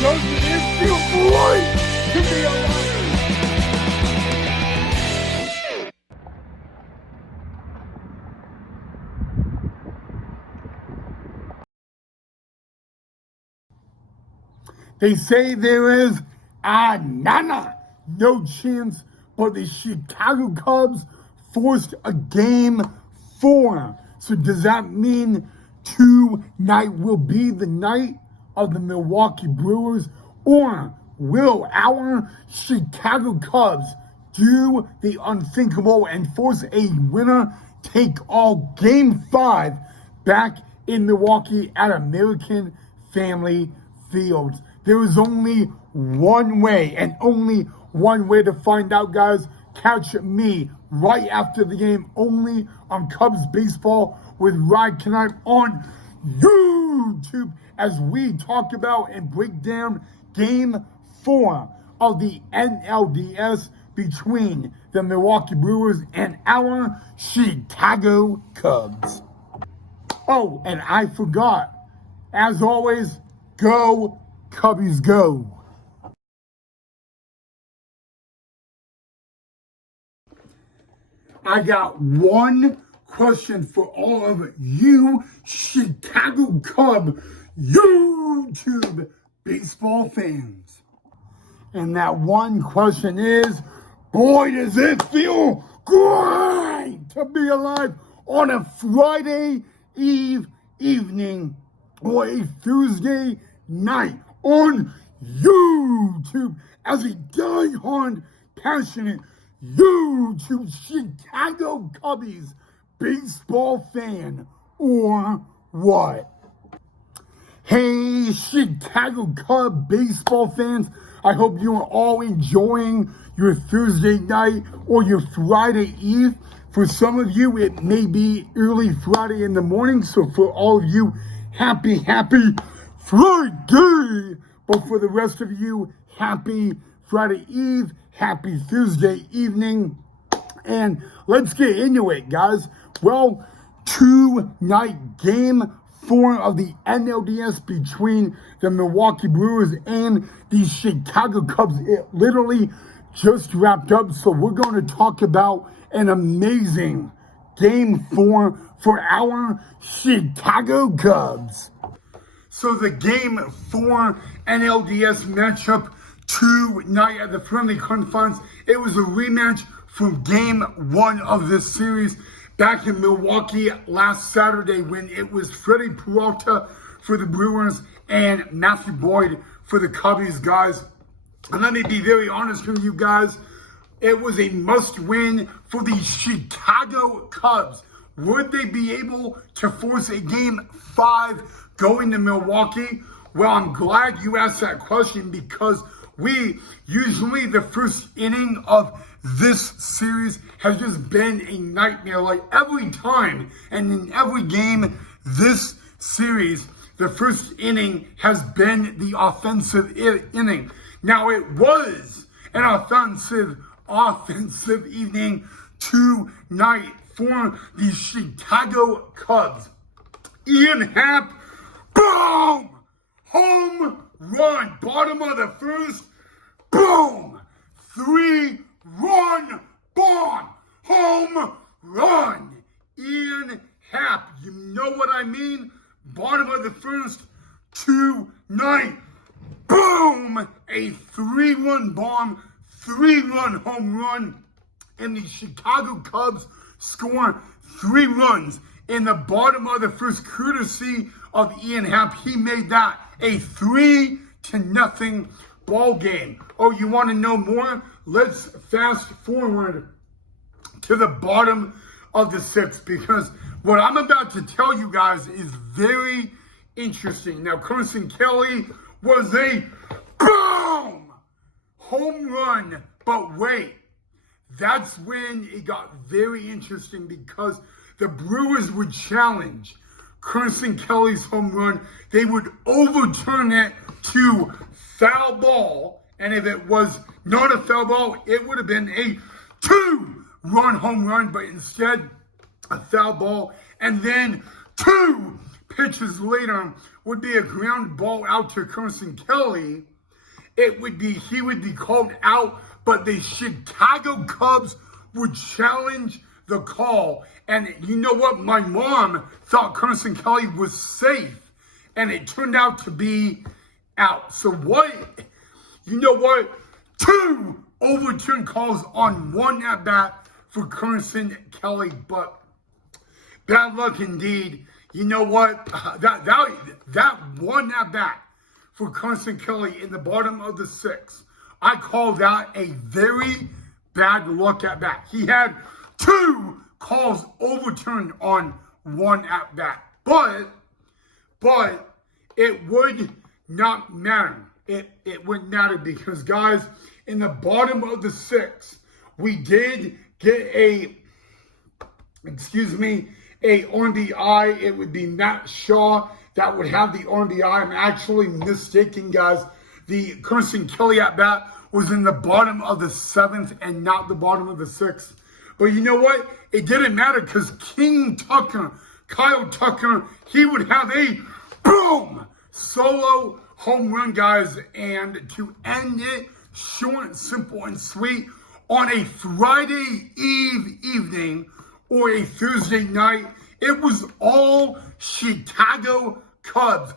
Doesn't it feel great to be alive? They say there is no chance, but the Chicago Cubs forced a game 4. So does that mean tonight will be the night of the Milwaukee Brewers, or will our Chicago Cubs do the unthinkable and force a winner-take-all Game 5 back in Milwaukee at American Family Field? There is only one way, and only one way to find out, guys. Catch me right after the game, only on Cubs Baseball with Rod Knight on YouTube, as we talk about and break down Game 4 of the NLDS between the Milwaukee Brewers and our Chicago Cubs. Oh, and I forgot, as always, go Cubbies go. I got one question for all of you Chicago Cub YouTube baseball fans. And that one question is, boy, does it feel great to be alive on a Friday evening or a Thursday night on YouTube as a diehard, passionate YouTube Chicago Cubbies baseball fan, or what? Hey, Chicago Cub baseball fans, I hope you are all enjoying your Thursday night or your Friday Eve. For some of you, it may be early Friday in the morning, so for all of you, happy Friday! But for the rest of you, happy Friday Eve, happy Thursday evening, and let's get into it, guys. Well, tonight, Game 4 of the NLDS between the Milwaukee Brewers and the Chicago Cubs. It literally just wrapped up, so we're going to talk about an amazing Game 4 for our Chicago Cubs. So the Game 4 NLDS matchup tonight at the Friendly Confines, it was a rematch from Game 1 of this series back in Milwaukee last Saturday, when it was Freddie Peralta for the Brewers and Matthew Boyd for the Cubbies, guys. And let me be very honest with you guys, it was a must-win for the Chicago Cubs. Would they be able to force a Game 5 going to Milwaukee? Well, I'm glad you asked that question, because usually the first inning of this series has just been a nightmare. Like every time and in every game this series, the first inning has been the offensive inning. Now, it was an offensive evening tonight for the Chicago Cubs. Ian Happ, boom! Home run, bottom of the first, boom! 3-run bomb, home run. Ian Happ, you know what I mean? Bottom of the first, tonight, boom! A 3-run bomb, 3-run home run, and the Chicago Cubs score 3 runs in the bottom of the first, courtesy of Ian Happ. He made that a 3-0 ball game. Oh, you want to know more? Let's fast forward to the bottom of the 6th, because what I'm about to tell you guys is very interesting. Now, Carson Kelly was a boom home run, but wait, that's when it got very interesting, because the Brewers would challenge Carson Kelly's home run. They would overturn it to foul ball, and if it was not a foul ball, it would have been a 2-run home run, but instead a foul ball, and then 2 pitches later would be a ground ball out to Carson Kelly. He would be called out, but the Chicago Cubs would challenge the call. And you know what? My mom thought Carson Kelly was safe, and it turned out to be out. So what? You know what? 2 overturned calls on 1 at bat for Carson Kelly, but bad luck indeed. You know what? That 1 at bat for Carson Kelly in the bottom of the 6th, I call that a very bad luck at bat. He had 2 calls overturned on 1 at bat, but it would not matter. It wouldn't matter because, guys, in the bottom of the 6th, we did get a RBI. It would be Matt Shaw that would have the RBI. I'm actually mistaken, guys. The Carson Kelly at bat was in the bottom of the 7th and not the bottom of the 6th. But you know what? It didn't matter because Kyle Tucker, he would have a boom solo home run, guys. And to end it short, simple, and sweet on a Friday evening or a Thursday night, it was all Chicago Cubs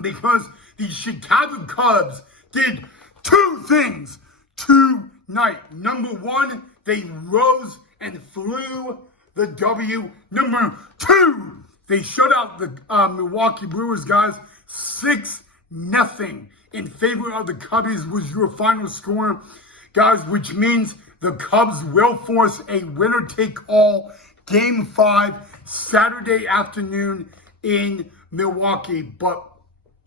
because the Chicago Cubs did 2 things tonight. Number 1, they rose and flew the W. Number 2, they shut out the Milwaukee Brewers, guys. 6-0 in favor of the Cubbies was your final score, guys, which means the Cubs will force a winner-take-all Game 5 Saturday afternoon in Milwaukee. But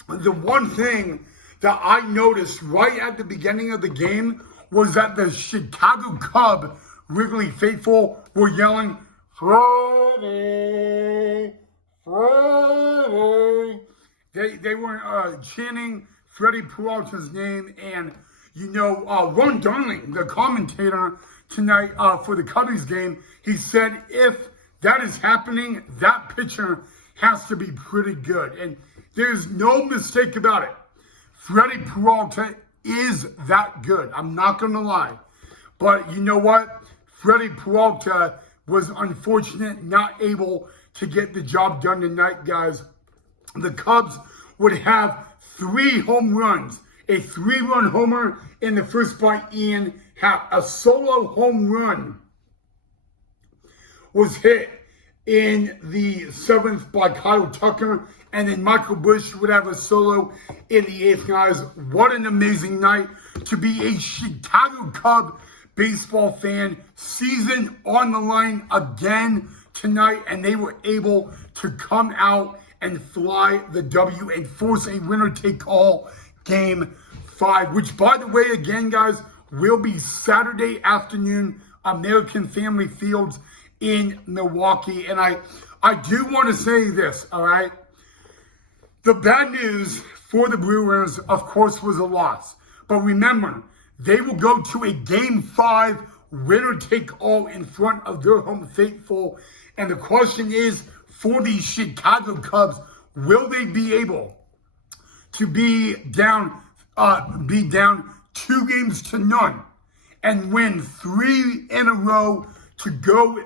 the one thing that I noticed right at the beginning of the game was that the Chicago Cub Wrigley faithful were yelling, "Freddie, Freddie." They were chanting Freddie Peralta's name, and Ron Darling, the commentator tonight for the Cubbies game, he said if that is happening, that pitcher has to be pretty good. And there's no mistake about it. Freddie Peralta is that good. I'm not going to lie. But you know what? Freddie Peralta was unfortunate, not able to get the job done tonight, guys. The Cubs would have 3 home runs. A 3-run homer in the first by Ian, had a solo home run was hit in the 7th by Kyle Tucker, and then Michael Busch would have a solo in the 8th, guys. What an amazing night to be a Chicago Cub baseball fan. Season on the line again tonight, and they were able to come out and fly the W and force a winner-take-all Game 5, which, by the way, again, guys, will be Saturday afternoon, American Family Fields in Milwaukee. And I do want to say this, all right? The bad news for the Brewers, of course, was a loss. But remember, they will go to a Game 5 winner-take-all in front of their home faithful. And the question is, for the Chicago Cubs, will they be able to be down 2-0 and win 3 in a row to go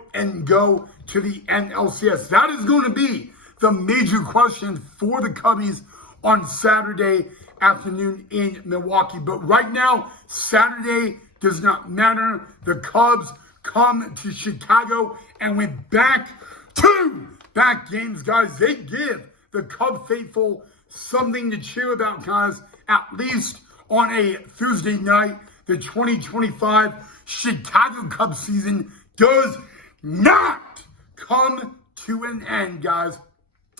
to the NLCS? That is going to be the major question for the Cubbies on Saturday afternoon in Milwaukee. But right now, Saturday does not matter. The Cubs come to Chicago and went back-to-back games, guys. They give the Cub faithful something to cheer about, guys, at least on a Thursday night. The 2025 Chicago Cubs season does not come to an end, guys.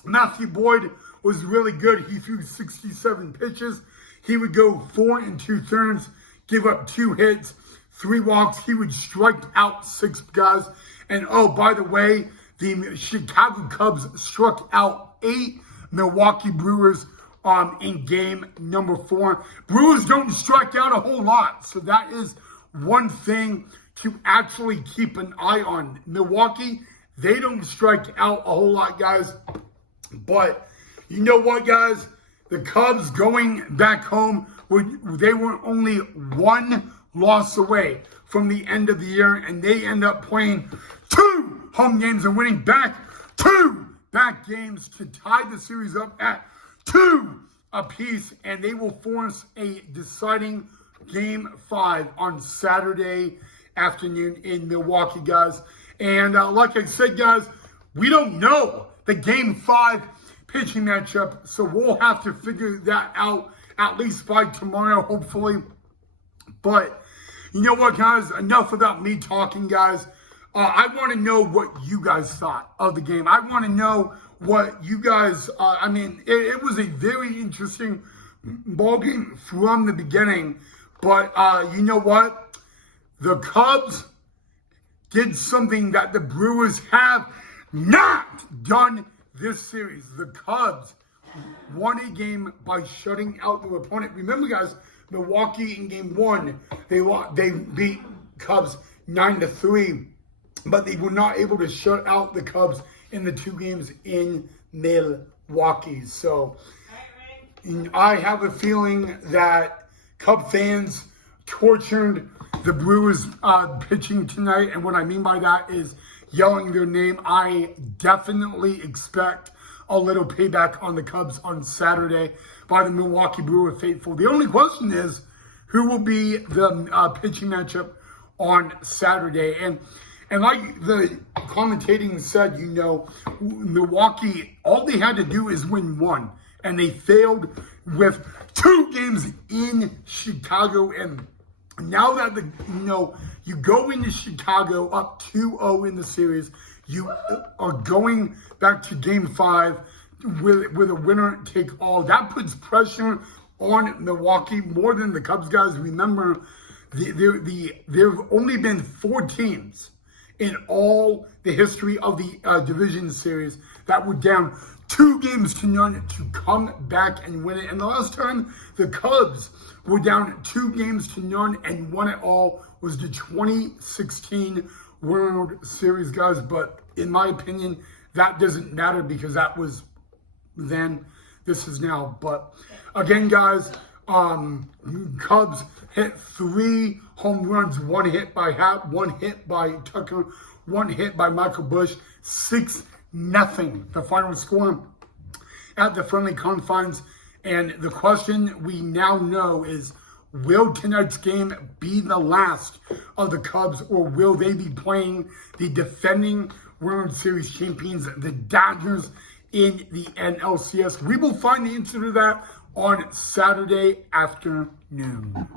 Matthew Boyd was really good. He threw 67 pitches. He would go 4 2/3, give up 2 hits, 3 walks. He would strike out 6 guys. And oh, by the way, the Chicago Cubs struck out 8 Milwaukee Brewers in game number 4. Brewers don't strike out a whole lot, so that is one thing to actually keep an eye on. Milwaukee, they don't strike out a whole lot, guys. But you know what, guys? The Cubs going back home, they were only one loss away from the end of the year, and they end up playing 2 home games and winning back-to-back games to tie the series up at 2 apiece, and they will force a deciding Game 5 on Saturday afternoon in Milwaukee, guys. And like I said, guys, we don't know the Game 5 pitching matchup, so we'll have to figure that out at least by tomorrow, hopefully. But you know what, guys? Enough about me talking, guys. I want to know what you guys thought of the game. I want to know what you guys, it was a very interesting ball game from the beginning. But you know what? The Cubs did something that the Brewers have not done this series. The Cubs won a game by shutting out their opponent. Remember, guys, Milwaukee in Game 1, they beat Cubs 9-3, but they were not able to shut out the Cubs in the 2 games in Milwaukee. So I have a feeling that Cub fans tortured the Brewers pitching tonight, and what I mean by that is yelling their name. I definitely expect a little payback on the Cubs on Saturday by the Milwaukee Brewer faithful. The only question is who will be the pitching matchup on Saturday. And like the commentating said, you know, Milwaukee, all they had to do is win 1, and they failed with 2 games in Chicago. And now that you go into Chicago up 2-0 in the series, you are going back to Game 5 with a winner take all. That puts pressure on Milwaukee more than the Cubs, guys. Remember, there have only been 4 teams in all the history of the division series that were down 2 games to none to come back and win it. And the last time the Cubs were down 2 games to none and won it all was the 2016 World Series, guys. But in my opinion, that doesn't matter because that was then, this is now. But again, guys, Cubs hit 3 home runs, 1 hit by Happ, 1 hit by Tucker, 1 hit by Michael Busch, 6-0, the final score at the friendly confines. And the question we now know is, will tonight's game be the last of the Cubs, or will they be playing the defending World Series champions, the Dodgers, in the NLCS? We will find the answer to that on Saturday afternoon.